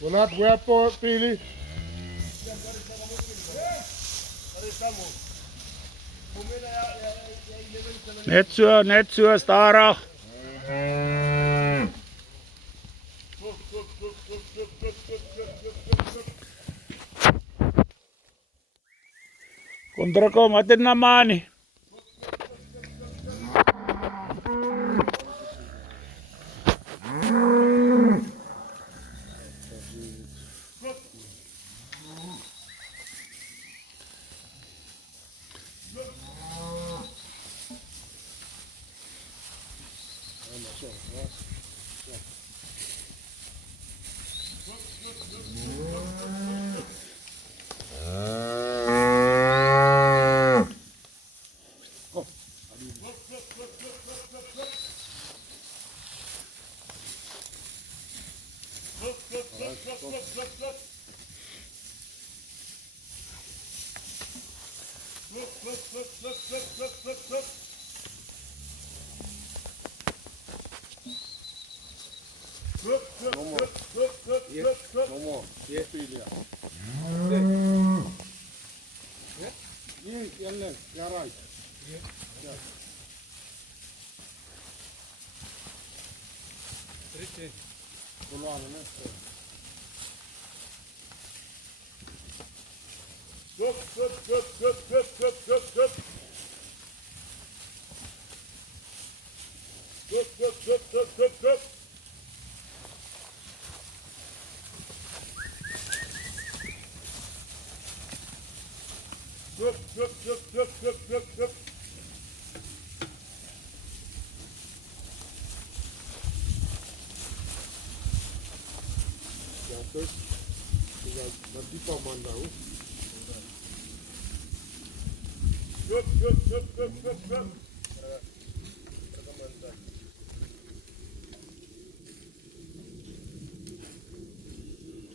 Buenas, voy a por Pili. Net syö Stara. Kontrako matin namani. No more. Yes, Pili. Niin, jälleen. Ja right. Ritti. Pulainen näistä. Ja, terus tinggal nanti paman tahu. Good.